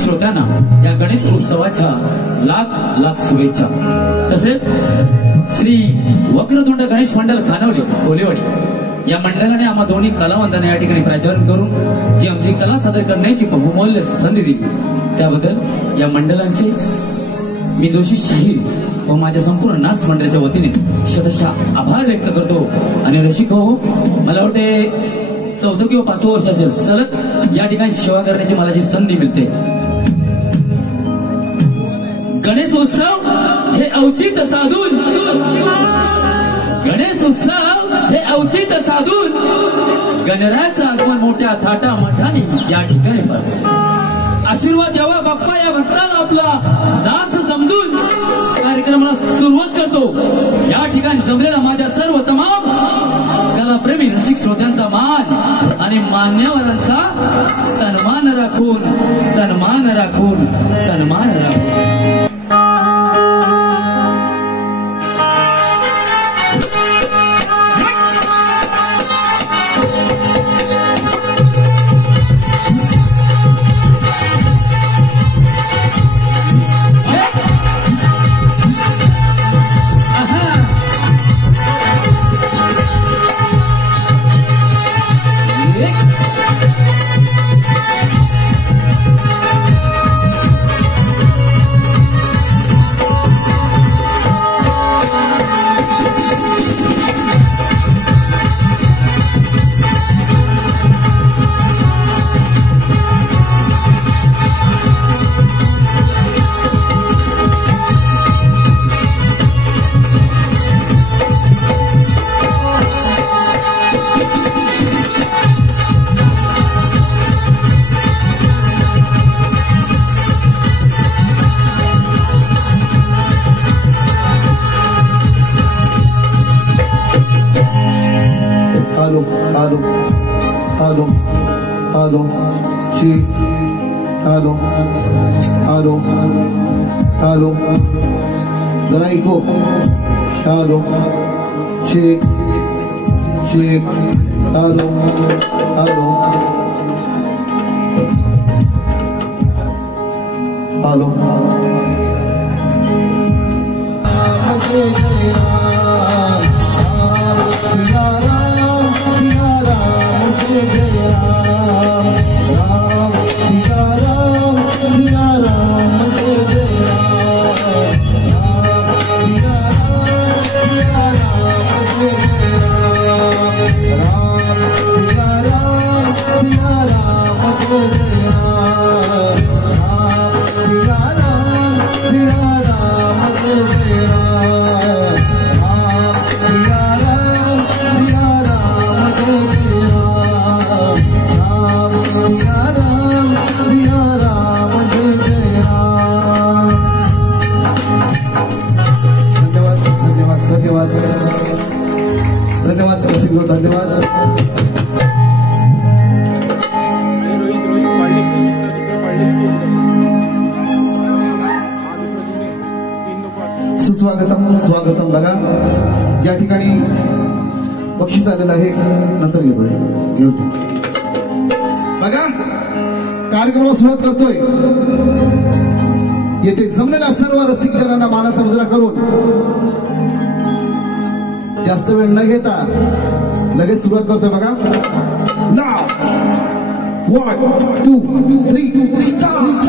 श्रोत्यांना या गणेश उत्सवाच्या लाख लाख शुभेच्छा। तसेच श्री वक्रतुंड गणेश मंडळ खानवली कोलेवाडी या मंडळाने आम्हा दोन्ही कलावंतांना या ठिकाणी प्राचारण करून जी आमची कला सादर करण्याची बहुमूल्य संधी दिली त्याबद्दल या मंडळांचे मी जोशी शाहीर व माझ्या संपूर्ण नाच मंडळाच्या वतीने शतशः आभार व्यक्त करतो। आणि रसिक हो, मला वाटते 4th किंवा 5th वर्ष असेल सलग या ठिकाणी सेवा करण्याची मला जी संधी मिळते। गणेश उत्सव हे औचित्य साधून गणेश उत्सव हे औचित्य साधून गणरायाचं आगमन मोठ्या थाटा मठाने या ठिकाणी पाहतो। आशीर्वाद द्यावा बाप्पा या भक्ताला आपला दास समजून कार्यक्रमाला सुरुवात करतो। या ठिकाणी जमलेला माझ्या सर्व तमाम कलाप्रेमी रसिक श्रोत्यांचा मान आणि मान्यवरांचा सन्मान राखून सन्मान राखून सन्मान राखून Halo, Draiko, halo, check, halo, धन्यवाद धन्यवाद। सुस्वागतम स्वागतम। बघा या ठिकाणी बक्षीस आलेलं आहे, नंतर घेऊ। बघा कार्यक्रमाला सुरुवात करतोय। येथे जमलेल्या सर्व रसिक जनांना मानाचा मुजरा करून जास्त वेळ न घेता लगेच सुरुवात करतोय। बघा नाव 1 2 3 स्टार्ट।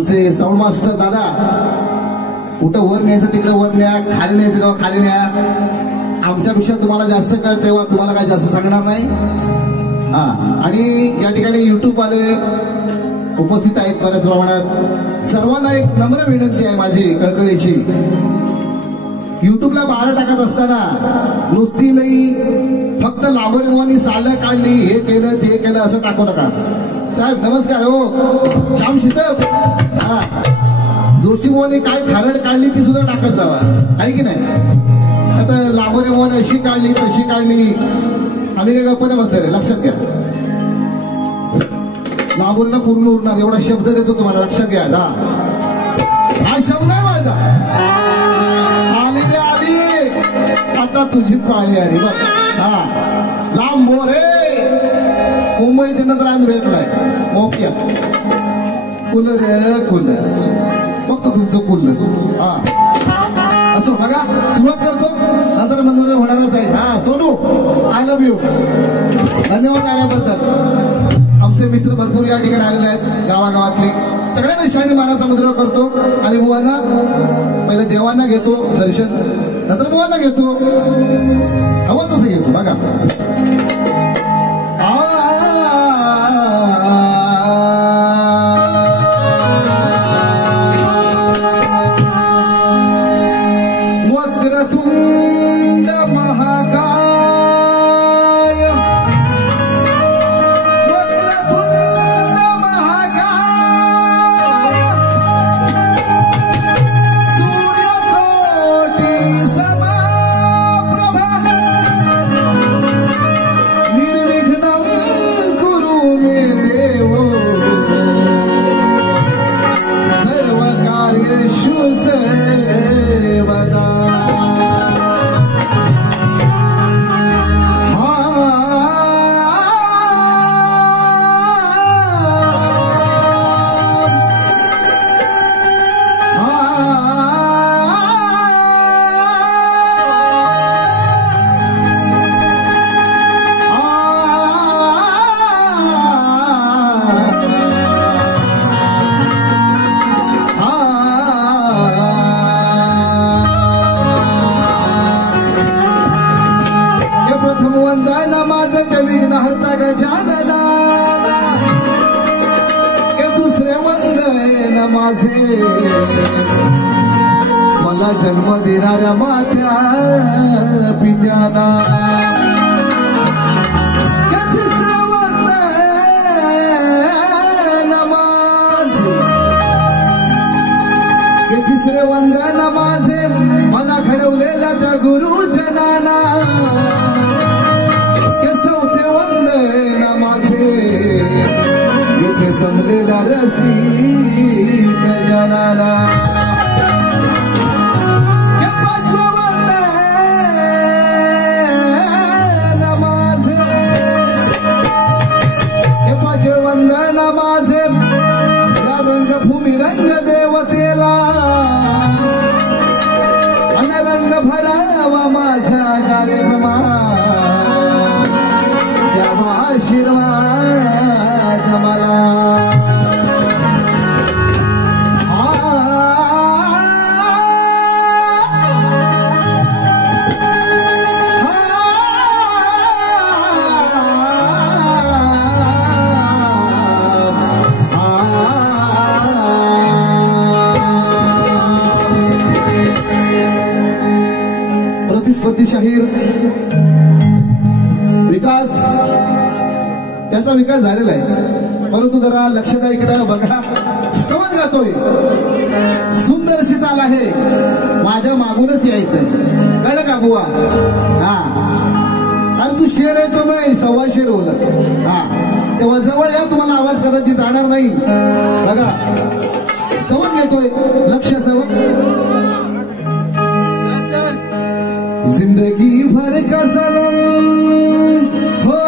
आमचे साऊंड मास्टर दादा, कुठं वर न्यायचं तिकडे वर न्या, खाली न्यायचं तेव्हा खाली न्या. आमच्यापेक्षा तुम्हाला जास्त कळत तेव्हा तुम्हाला काय जास्त सांगणार नाही. हा, आणि या ठिकाणी युट्यूब वाले उपस्थित आहेत बऱ्याच प्रमाणात. सर्वांना एक नम्र विनंती आहे माझी कळकळीची. युट्यूबला 12 टाकत असताना नुसती लई फक्त लाभरेवानी सालं काढली, हे केलं ते केलं असं टाकू नका. साहेब नमस्कार. हो श्याम शीतप. हा, जोशीमोहने काय खारड काढली ती सुद्धा टाकत जावा, आहे की नाही. आता लाभरेवानी अशी काढली तशी काढली, आम्ही काय गप्पा नाही बसलेले. लक्षात घ्या, लांबून पूर्ण उडणार एवढा शब्द देतो तुम्हाला, लक्षात घ्या. हा शब्द आहे माझा. आली रे आली, आता तुझी पाळी आली बघ. हा, लांबो रे, मुंबईच्या नंतर आज भेटलाय मोक्या. कूलर रे कूलर, फक्त तुमचं कूलर. हा, असं बघा, सुरुवात करतो नंतर मनोरंजन होणारच आहे. हा सोनू, आय लव्ह यू. धन्यवाद आल्याबद्दल. आमचे मित्र भरपूर या ठिकाणी आलेले आहेत, गावागावातले. सगळ्यांना शाही महासमुद्र करतो आणि बुवांना पहिले देवांना घेतो दर्शन, नंतर बुवांना घेतो. हवं तसं घेतो बघा. वक्रतुंड महाकाय, मला जन्म देणाऱ्या मात्या पित्याना, तिसरे वंदन माझे मला घडवलेल्या त्या गुरुजनाना. चौथे वंदन माझे इथे जमलेल्या रसिक जनाना. वंदन माझे या रंगभूमी रंग देवतेला, अन रंग भरावा माझ्या कार्यक्रमा, द्यावा आशीर्वाद मला. प्रतिस्पर्धीशाहीर विकास, त्याचा विकास झालेला आहे, परंतु जरा लक्ष द्या इकडे बघा. स्तवन गातोय, सुंदर शीताल आहे, माझ्या मागूनच यायचंय, कळलं का बुवा. हा, आणि तू शेर आहे तो मी 1.25 शेर बोलत. हा, तेव्हा जवळ या, तुम्हाला आवाज कदाचित जाणार नाही. बघा स्तवन घेतोय, लक्ष सवन. जिंदगी भर का सनम हो,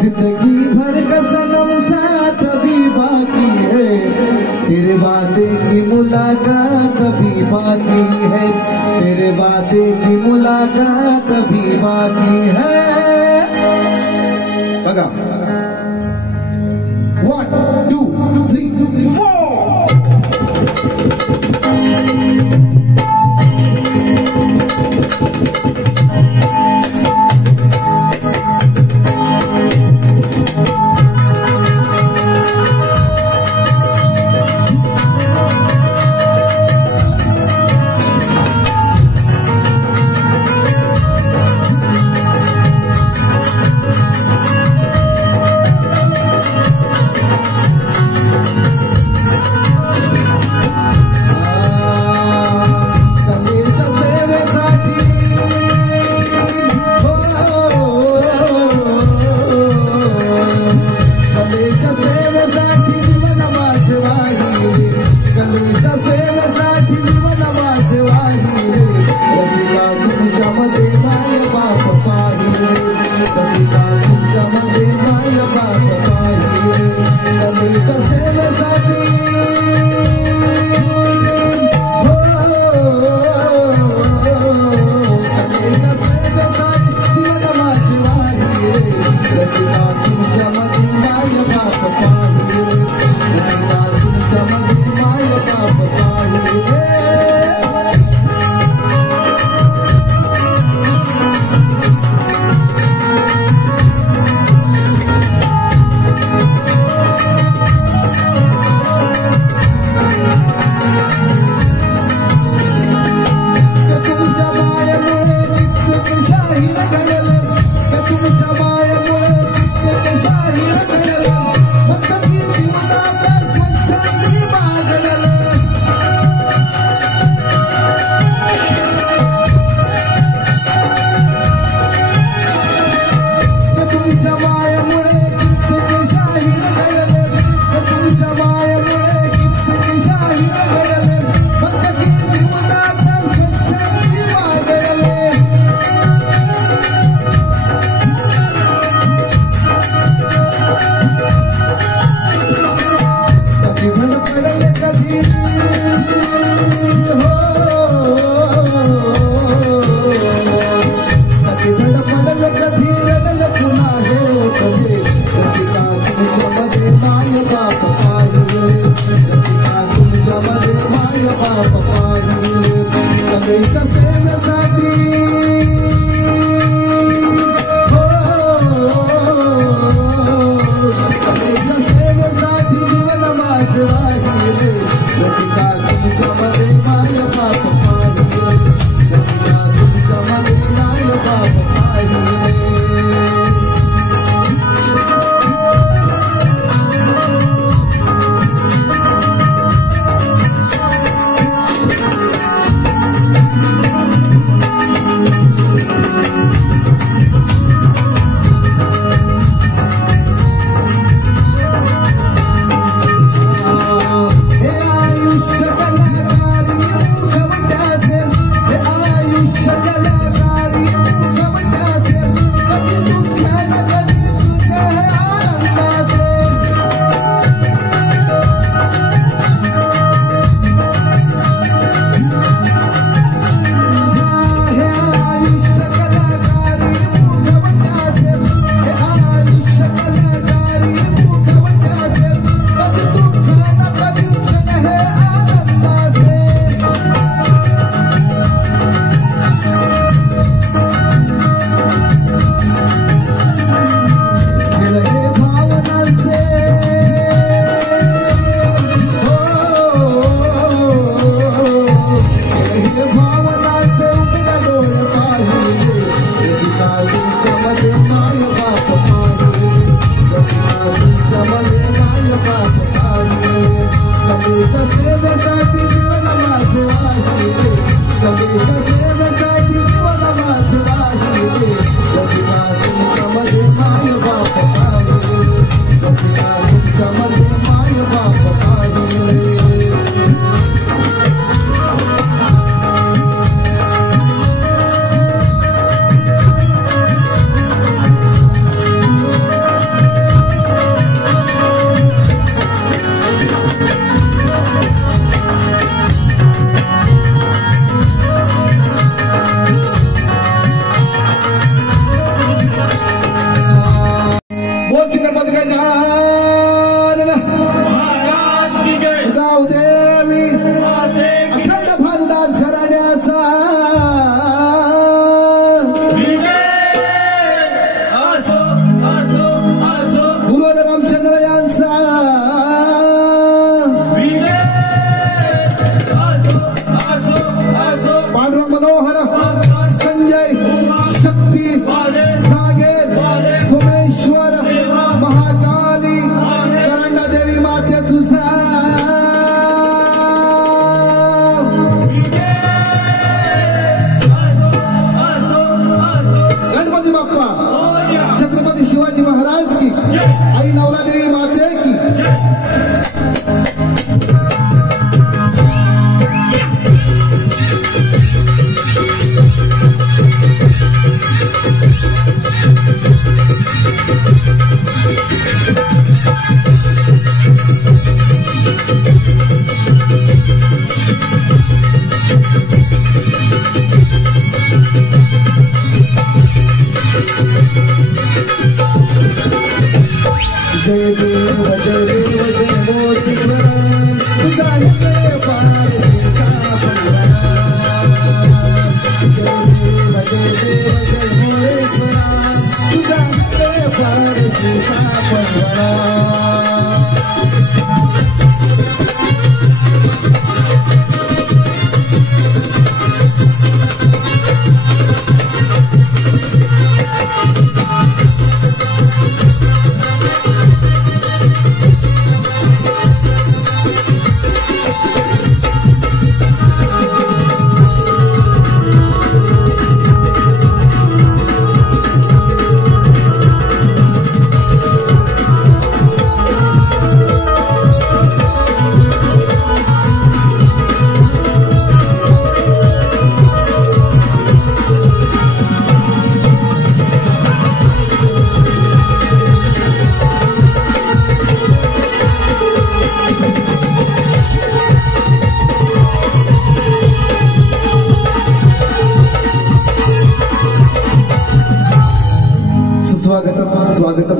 जिंदगी भर का सनम साथ भी बाकी है, तेरे वादे की मुलाकात भी बाकी है, तेरे वादे की मुलाकात भी बाकी है. बघा पडले कधी हो कधी धड पडले कधी रडल पुन्हा हो कधी रसिका तुमच्यामध्ये माय बाप पाहिले रसिका तुमच्यामध्ये माय बाप पाहिले कलेच्या सेवेसाठी रसिका तुमच्यामध्ये माय बाप पाहिले रसिका तुमच्यामध्ये माय बाप पाहिले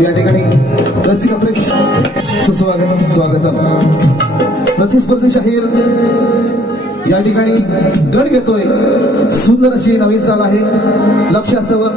या ठिकाणी रसिक प्रेक्षक सुस्वागतम स्वागतम. प्रतिस्पर्धी शाहीर या ठिकाणी गड घेतोय. सुंदर अशी नवीन चाल आहे. लक्ष असावं.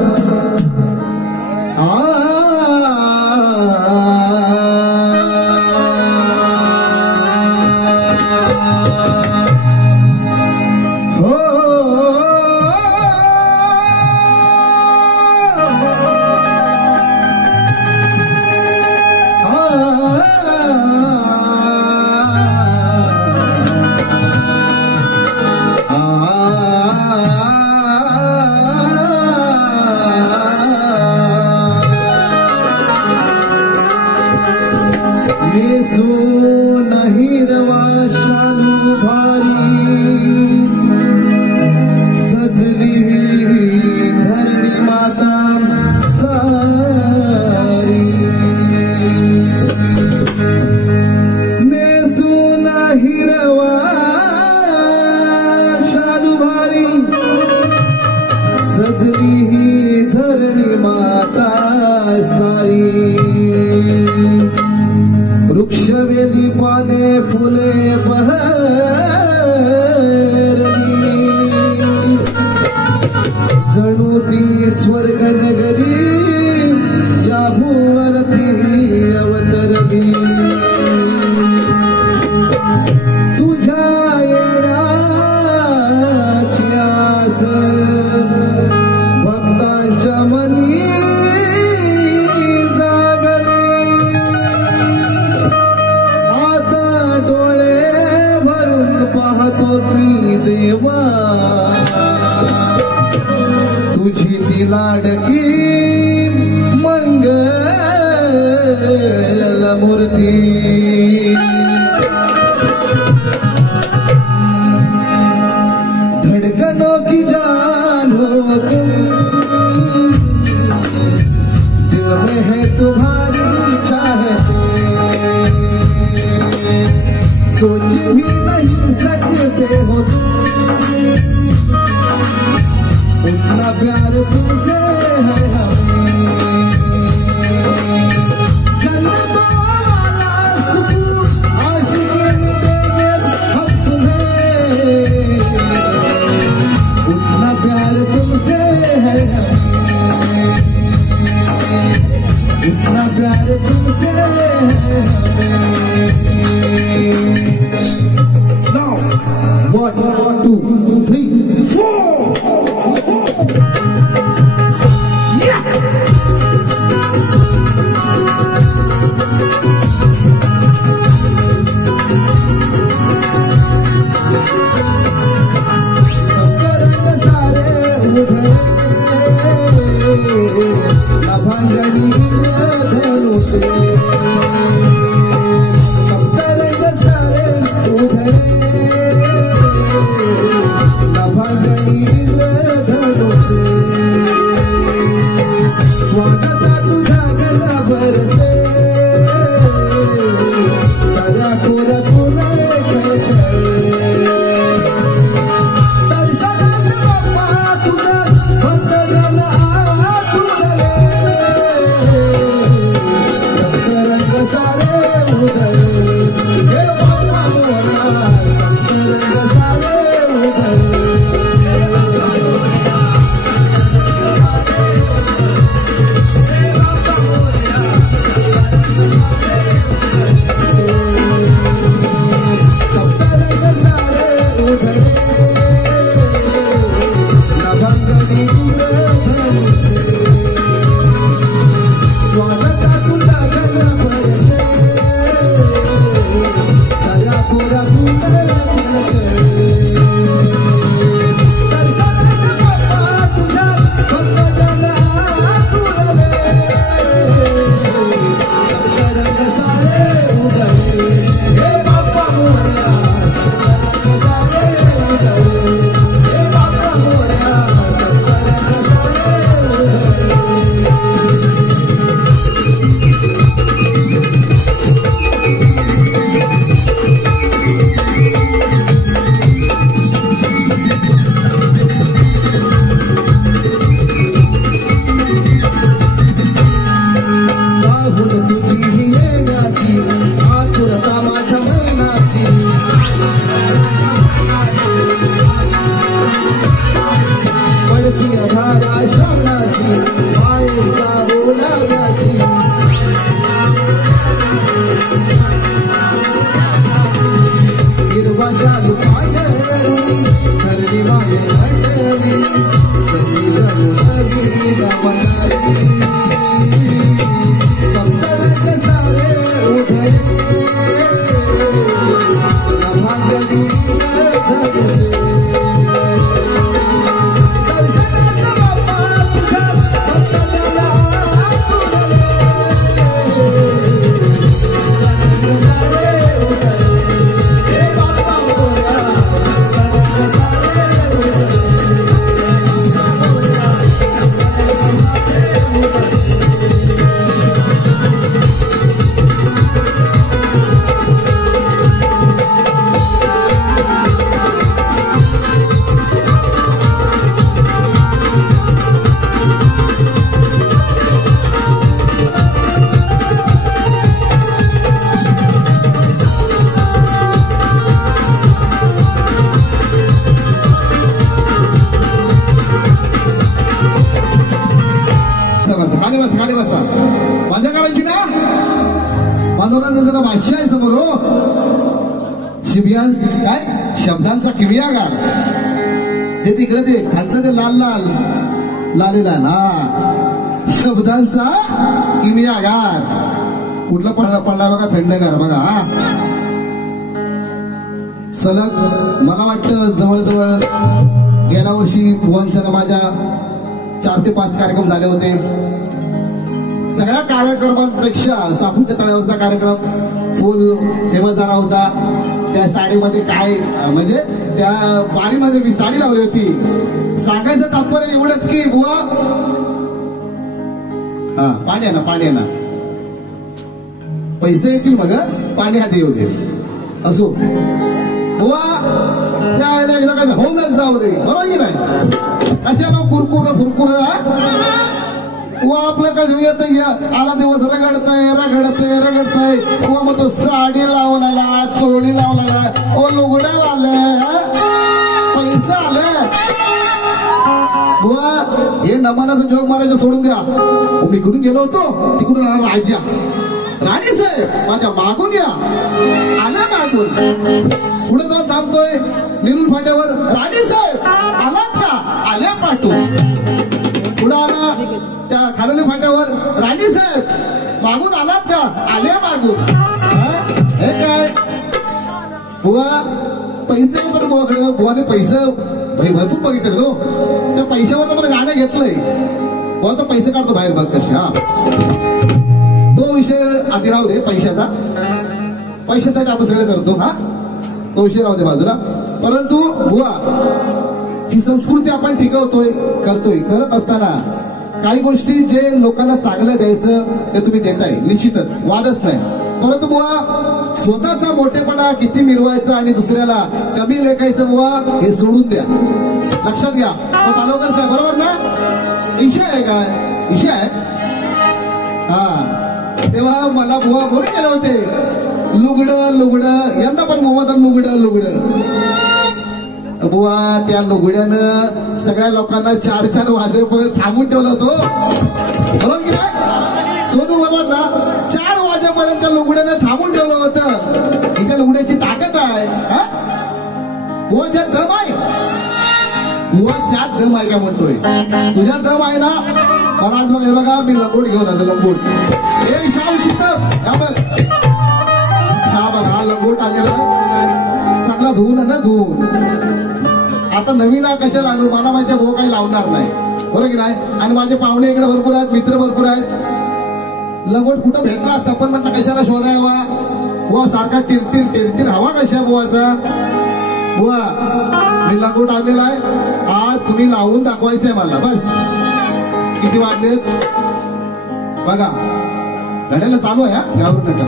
वृक्षवेली पाने फुले जणू ती स्वर्ग नगरी या भुवरती अवतरली. तुझ्या येण्याची आस भक्तांच्या मनी पाहतो ती देवा तुझी ती लाडकी मंगल मूर्ती. धड़कनों की जान हो तुम, दिल में है तुम्हारी चाहते, सोच भी नहीं सकते हो तुम, उतना प्यार तुमसे है हमें. जन्नतों वाला सुकून आशिकी में देंगे हम तुम्हें, उतना प्यार तुमसे है हमें, उतना प्यार तुमसे है हमें. Now, 1, 2, 3, 4. Yeah. मजा करायची ना मनोरंजन जरा भाष्य आहे समोर हो शिबियान काय शब्दांचा किमियागार ते तिकडे ते खालचं ते लाल लाल लाल लाल हा शब्दांचा किमियागार कुठला पडला बघा थंडगार बघा हा सलग मला वाटतं जवळजवळ गेल्या वर्षी भुवनच्या माझ्या 4 ते 5 कार्यक्रम झाले होते. सगळ्या कार्यक्रमांपेक्षा साफूच्या तळ्यावरचा कार्यक्रम फुल फेमस झाला होता. त्या साडीमध्ये काय म्हणजे त्या वारीमध्ये मी साडी लावली होती. सांगायचं तात्पर्य एवढंच की बुवा हा पाणी आहे ना पाणी आहे ना पैसे येतील मग पाणी हाती येऊ दे असो बुवा त्या एकदा काय होऊनच जाऊ दे बरोबर की नाही कशाला कुरकुर फुरकुर व आपलं काय येत घ्या आला दिवस रगडतय व मग तो साडी लावून आला चोळी लावून आला ओ लुगड्या आलं पैसा आलं बुवा हे नमानाचं जोग मारायचं सोडून द्या. मी कुठून गेलो होतो तिकडून आला राजा राणी साहेब माझ्या मागून या आल्या मागून पुढे जाऊन थांबतोय निरुल फाट्यावर राणी साहेब आलात का आल्या पाठवून पुढे आला त्या खालोली फाट्यावर राणी साहेब मागून आलात का आल्या मागून हे काय बुवा पैसे येतात बुवाकडे बुवाने पैसे भरपूर बघितले तो त्या पैशावर मला गाणं घेतलंय बुवाचा पैसे काढतो बाहेर बघ कशी हा तो विषय आधी राहू दे पैशाचा पैशासाठी आपण सगळं करतो हा तो विषय राहू दे बाजूला. परंतु बुवा ही संस्कृती आपण टिकवतोय करतोय करत असताना काही गोष्टी जे लोकांना चांगलं द्यायचं ते तुम्ही देताय निश्चितच वादच नाही. परंतु बुवा स्वतःचा मोठेपणा किती मिरवायचा आणि दुसऱ्याला कमी लेखायचं बुवा हे सोडून द्या. लक्षात घ्या पालोकर साहेब बरोबर ना इशा आहे काय इशा आहे हा तेव्हा मला बुवा बोलून गेले होते लुगडं यंदा पण मोहम्मद लुगडं बुवा त्या लुगड्यानं सगळ्या लोकांना 4 वाजेपर्यंत थांबून ठेवलं होतो बरोबर की नाही सोनू बरोबर ना 4 वाजेपर्यंत त्या लुगड्यानं थांबून ठेवलं होतं. तिच्या लुगड्याची ताकद आहे बुवा ज्यात दम आहे बुवा ज्यात दम आहे का म्हणतोय तुझ्यात दम आहे ना मला आज बघा मी लंगोट घेऊन आलो लंगोट हे शाव शिकत बघा लंगोट आलेला चांगला धुवून आता नवीन कशाला आणू मला माहिती भाऊ काही लावणार नाही बरोबर की नाही. आणि माझे पाहुणे इकडे भरपूर आहेत मित्र भरपूर आहेत लंगोट कुठं भेटला असता पण म्हटलं कशाला शोधायवा बुवा सारखा टिरटिर हवा कशा बुवाचा बुवा मी लंगोट आणलेला आहे आज तुम्ही लावून दाखवायचंय मला बस. किती वाजलेत बघा घड्याला चालू आहे घाबरून नका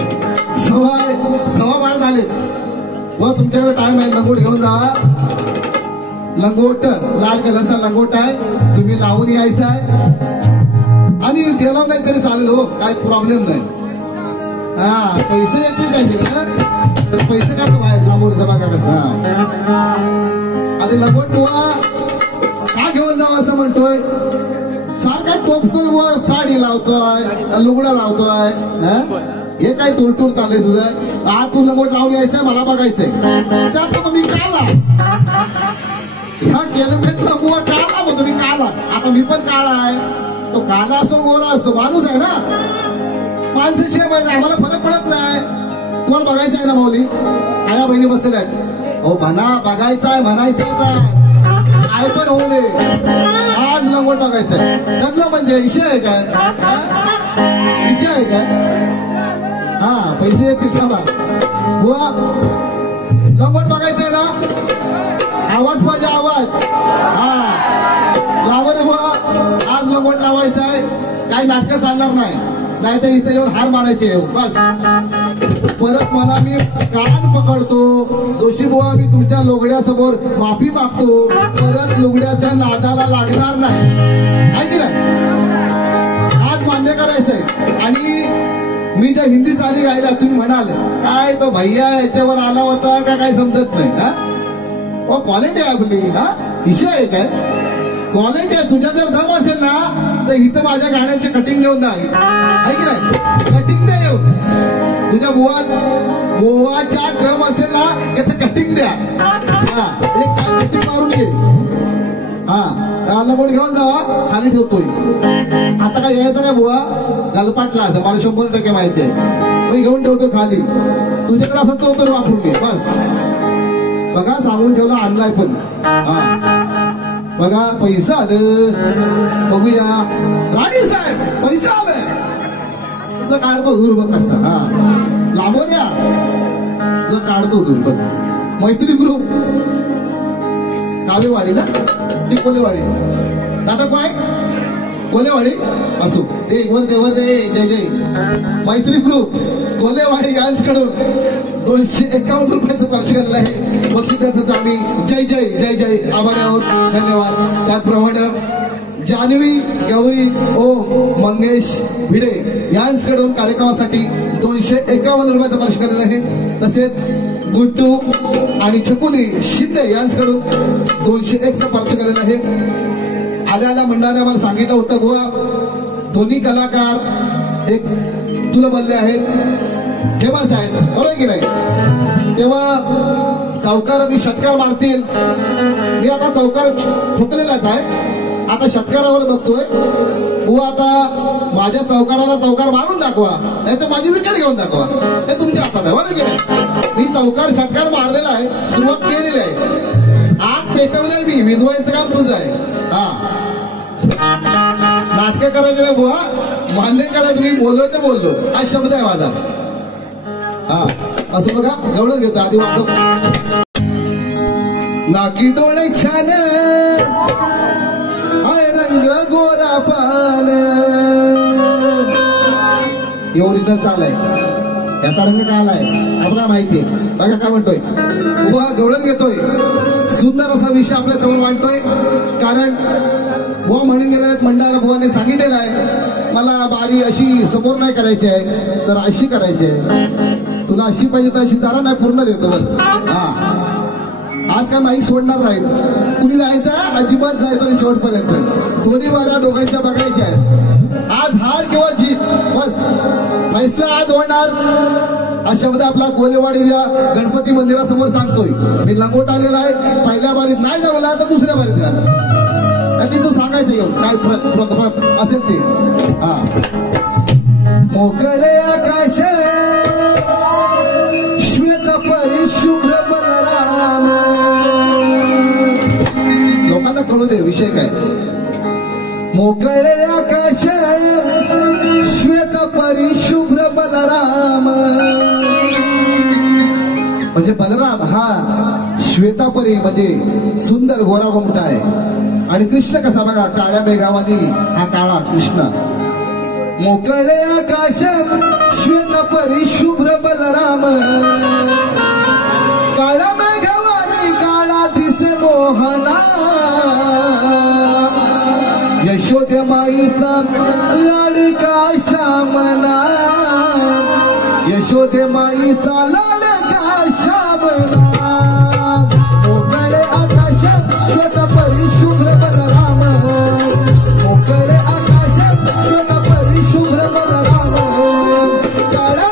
12:15 झाले व तुमच्याकडे टाइम आहे लंगोट घेऊन जा. लंगोट लाल कलरचा लंगोट आहे तुम्ही लावून यायचा आहे आणि जेवण नाही तरी चालेल हो काही प्रॉब्लेम नाही. हा पैसे येतील त्यांच्याकडे तर पैसे काढतो बाहेर लांबोडचा बघा कसा आधी लंगोट टोळा का घेऊन जावं असं म्हणतोय सारखा टोपतोय व साडी लावतोय लुगडा लावतोय हे काय टूर चाललंय तुझं? आज तू लंगोट लावून यायचंय, मला बघायचंय. त्यात तुम्ही काला ह्या केलमेतला बुवा काला म्हणतो मी, काला. आता मी पण काळा आहे, तो काला असो गोरा असतो, माणूस आहे ना. माणसाची आम्हाला फरक पडत नाही. तुम्हाला बघायचं आहे ना माऊली, आया बहिणी बसलेल्या आहेत. हो म्हणा, बघायचं आहे, म्हणायचं काय पण होऊ दे, आज लंगोट बघायचंय. त्यातलं म्हणजे विषय आहे काय? विषय आहे काय? हा, पैसे येतील का बा बुवा? लंगोट बघायचंय ना? आवाज पाहिजे, आवाज. हा, लावा रे बुवा, आज लंगोट लावायचं आहे. काही नाटकं चालणार नाही, नाही तर इथे येऊन हार मारायचे बस. परत म्हणा मी कान पकडतो, जोशी बुवा मी तुमच्या लुगड्यासमोर माफी मागतो. परत लुगड्याच्या नादाला लागणार नाही, आहे ना? आज मान्य करायचंय. आणि मी ज्या हिंदी चाली गायला तुम्ही म्हणाल काय तो भैया याच्यावर आला होता का काय समजत नाही. हा, क्वालिटी आहे आपली. हा, विषय आहे काय? क्वालिटी आहे. तुझ्या जर दम असेल ना तर इथं माझ्या गाण्याची कटिंग देऊन जा, आहे की नाही? कटिंग दे येऊ. तुझ्या बुवाच्या दम असेल ना इथं कटिंग द्या. हा, एक काय कटिंग मारून घे. हा, लंगोट घेऊन जावा, खाली ठेवतोय. आता काय यायचं नाही बुवा, गलपाटला असं मला 100% माहिती आहे. मी घेऊन ठेवतो खाली. तुझ्याकडे असं चौतर वापरून घे बस. बघा सांगून ठेवला, आणलाय पण. हा, बघा पैसा आलं, बघूया. राणी साहेब पैसा आलाय, तुझं काढतो दूर बघ कसा. हा, लांबून या, तुझं काढतो दूर बघ. मैत्री ग्रुप कावेवाडी ना, ती कोलेवाडी. दादा काय कोलेवाडी असू दे, वर दे जय जय. मैत्री ग्रुप कोलेवाडी यांच्याकडून 251 रुपयाचं पार्सल आहे. बक्षिसाचं आम्ही जय जय जय जय आभारी आहोत, धन्यवाद. त्याचप्रमाणे जान्हवी गौरी ओम मंगेश भिडे यांच्याकडून कार्यक्रमासाठी 251 रुपयाचं पार्सल आहे. तसेच गुड्डू आणि छकुली शिंदे यांच्याकडून 201चं पार्सल केलेलं आहे. आल्याला मंडळाने आम्हाला सांगितलं होतं बुवा दोन्ही कलाकार एक तुला बोलले आहेत, फेमस आहेत, बरोबर की नाही? तेव्हा चौकारांनी षटकार मारतील. मी आता चौकार ठोकलेलाच आहे, आता षटकारावर बघतोय. बुवा आता माझ्या चौकाराला चौकार मारून दाखवा, नाही तर माझी विकेट घेऊन दाखवा. हे तुमच्या हातात आहे, बरोबर की नाही? मी चौकार षटकार मारलेला आहे, सुरुवात केलेली आहे. आग पेटवलंय मी, विजवायचं काम तुझं आहे. हा, नाटक करायचं नाही बुवा, मान्य करायचं. मी बोललो ते बोललो, हा शब्द आहे माझा. हा, असं बघा गवळण घेतो आधी वाजव. नाकी डोळे छान, हाय रंग गोरा पान. ओरिजिनल चालाय, याचा रंग काला आहे आपल्याला माहितीये. बघा काय म्हणतोय बुवा, गवळण घेतोय. सुंदर असा विषय आपल्या समोर मांडतोय. कारण बुवा म्हणून गेले आहेत मंडळाला, बुवाने सांगितलेलं आहे मला बारी अशी समोर नाही करायची आहे, तर अशी करायची आहे. तुला अशी पाहिजे तर अशी जरा नाही, पूर्ण देतो बघ. हा, आज काय माहीत सोडणार नाही. कुणी जायचं अजिबात जायचं नाही शेवटपर्यंत. दोन्ही बाऱ्या दोघांच्या बघायच्या आहेत. आज हार किंवा जीत बस, फैसला आज होणार. हा शब्द आपला कोलेवाडीच्या गणपती मंदिरासमोर सांगतोय. मी लंगोट आलेला आहे, पहिल्या बारीत नाही जमला तर दुसऱ्या बारीत झाला. आणि तू सांगायचं येऊन काय असेल ते. हा, मोकळे आकाश श्वेत परिशुभ्र बलराम. लोकांना कळू दे विषय काय. मोकळे आकाश श्वेत परिशुभ्र बलराम, म्हणजे बलराम हा श्वेतापरी म्हणजे सुंदर गोरा गोमटा आहे. आणि कृष्ण कसा बघा, काळ्या मेघावानी हा काळा कृष्ण. मोकळे आकाश श्वेत परिशुभ्र बलराम, काळ्या मेघावानी काळा दिसे मोहना. यशोदे माईचा लाडका श्यामना, यशोदे माईचा लाडका श्यामना. मोकळे आकाश श्वेत परिशुभ्र बलराम, मोकळे आकाश श्वेत परिशुभ्र बलराम, काळ्या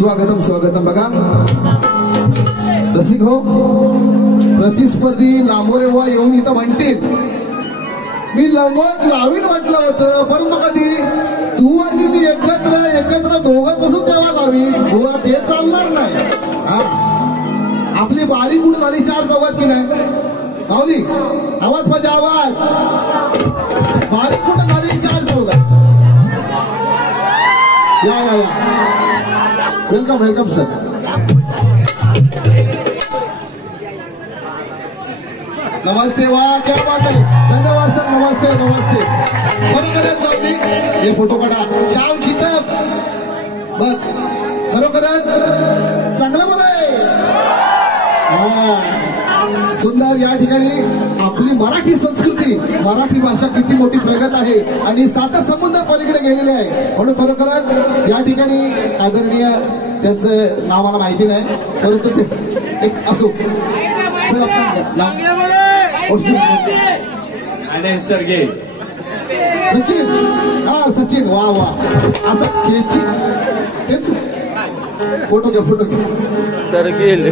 स्वागतम स्वागतम. बघा रसिक हो, प्रतिस्पर्धी लांबोरे बुवा येऊन इथं म्हणतील मी लंगोट लावीन म्हटलं होतं, परंतु कधी तू आणि मी एकत्र दोघंच असून तेव्हा लावीन बुवा, ते चालणार नाही. आपली बारी कुठं झाली चार चौघात की नाही माऊली? आवाज पाहिजे आवाज. बारी कुठं झाली चार चौघात. या या या, वेलकम वेलकम सर. नमस्ते. वाह क्या बात आहे. धन्यवाद सर. नमस्ते नमस्ते. खरोखरच बाबली हे फोटो काढा. श्याम शीतप बघ, खरोखरच चांगलं बोलाय. सुंदर. या ठिकाणी आपली मराठी संस्कृती, मराठी भाषा किती मोठी प्रगत आहे आणि साता समुद्र पलीकडे गेलेले आहे. म्हणून खरोखरच या ठिकाणी आदरणीय, त्यांचं नाव मला माहिती नाही परंतु ते एक असो सर. आणि सरगे सचिन. हा सचिन. वा वा. असं तेच फोटो घ्या फोटो घ्या. सरगेल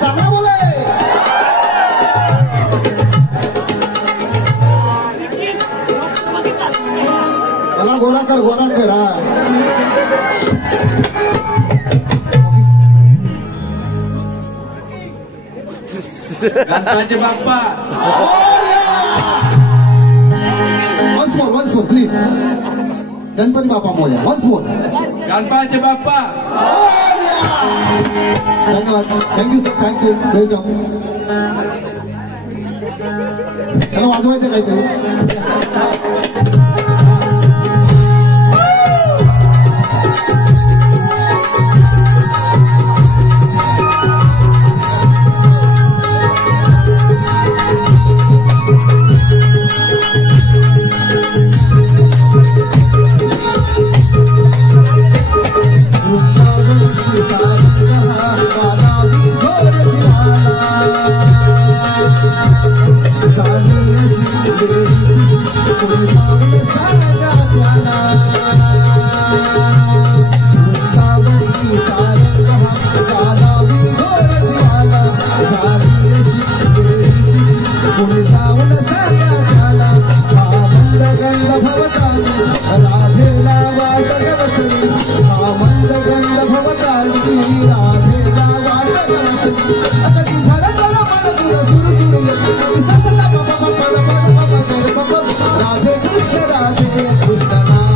चांगला बोलाय. मला गोरा कर. हा Ganpati Bappa. Once more please. Ganpati Bappa Morya. Once more. Ganpati Bappa. धन्यवाद. Thank you sir. थँक्यू. वेलकम. त्याला वाजवायचं काहीतरी. राधे कृष्ण राधे कृष्ण.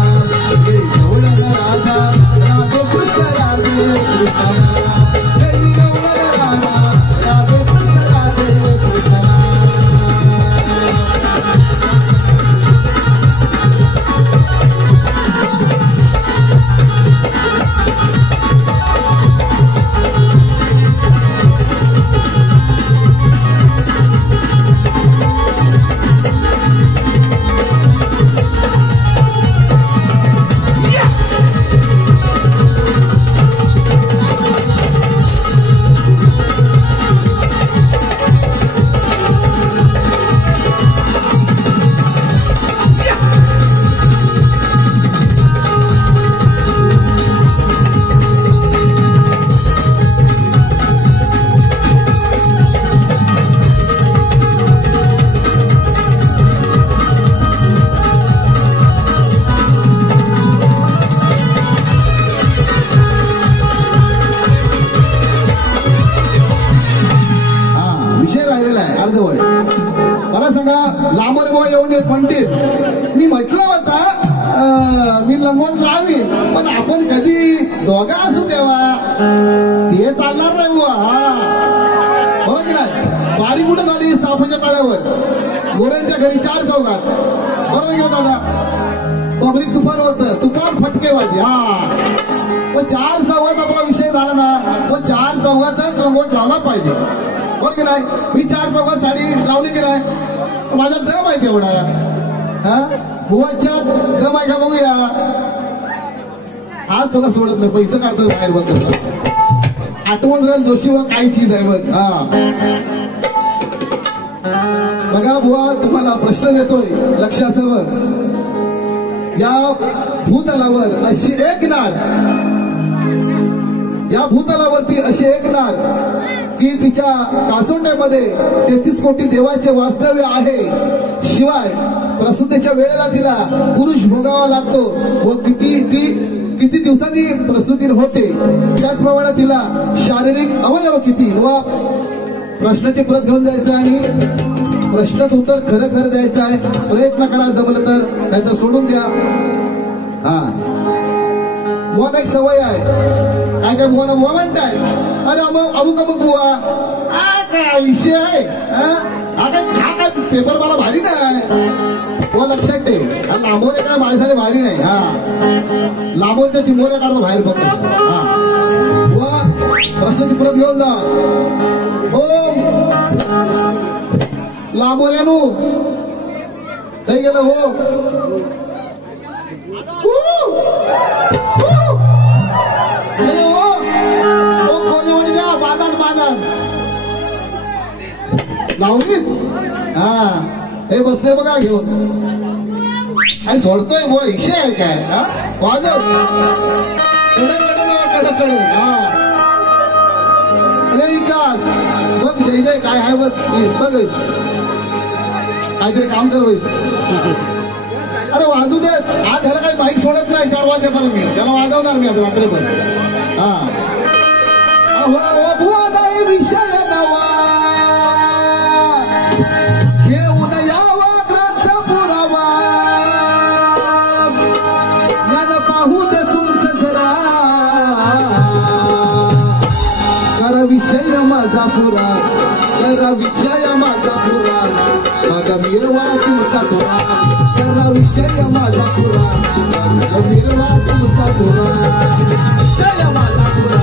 जवळ मला सांगा लांबोरे बुवा येऊन येत पंडित मी म्हटलं होता मी लंगोट लावीन पण आपण कधी दोघा असू तेव्हा ते चालणार नाही बुवा बरोबर की नाही बारी कुठं झाली साफाच्या तळ्यावर गोऱ्यांच्या घरी 4 चौघात बरोबर घेऊ दादा पब्लिक तुफान होतं तुफान फटकेबाजी मग 4 चौघात आपला विषय झाला ना मग 4 चौघातच लंगोट लावला पाहिजे बरोबर की नाही मी 4 चौघात साडी लावली की नाही माझा दम आहे तेवढा बुवाच्या दम आहे का बघूया आज तुला सोडत नाही पैसे काढतो बाहेर बघ आठवण राहील जोशी व काय चीज आहे बघ बघा बुवा तुम्हाला प्रश्न देतोय लक्ष असावं या भूतलावर अशी एक नार या भूतलावरती अशी एक नार की तिच्या कासोट्यामध्ये 33 कोटी देवाचे वास्तव्य आहे शिवाय प्रसूतीच्या वेळेला तिला पुरुष भोगावा लागतो व किती दिवसांनी प्रसूती होते त्याचप्रमाणे तिला शारीरिक अवयव किती व प्रश्नाची परत घेऊन जायचं आणि प्रश्नाचं उत्तर खरं खरं द्यायचं आहे प्रयत्न करा जमलं तर त्याचं सोडून द्या मोना एक सवय आहे काय मोना बुवा म्हणताय अरे अमुक अमुक बुवा काय विषय आहे काय पेपर मला भारी नाही बुवा लक्षात ठेव लांबोरे काय माझ्यासाठी भारी नाही लांबोरच्या चिमोऱ्या काढतो बाहेर बघतो बुवा प्रश्नाची परत घेऊन जा हो लांबोऱ्यानो काही गेलं हो कोणी द्या बांधण लावली हे बसले बघा घेऊन काय सोडतोय बुवा इशे आहे काय वाजव कडकडे अरे विकास बघ जय जय काय आहे बघ काहीतरी काम कर अरे वाजू दे आज ह्याला काही बाईक सोडत नाही 4 वाजेपर्यंत मी त्याला वाजवणार मी आता रात्रीभर बुवा नाही विषय नवा घेऊन यावा ग्रंथ पुरावा ज्ञान पाहू दे तुमचं जरा कर विषय माझा पुरा कर विषय माझा पुरा माझा मिरवा तुमचा तुरा कर विषय माझा पुरा मिरवा तुमचा तुरा विषय माझा पुरा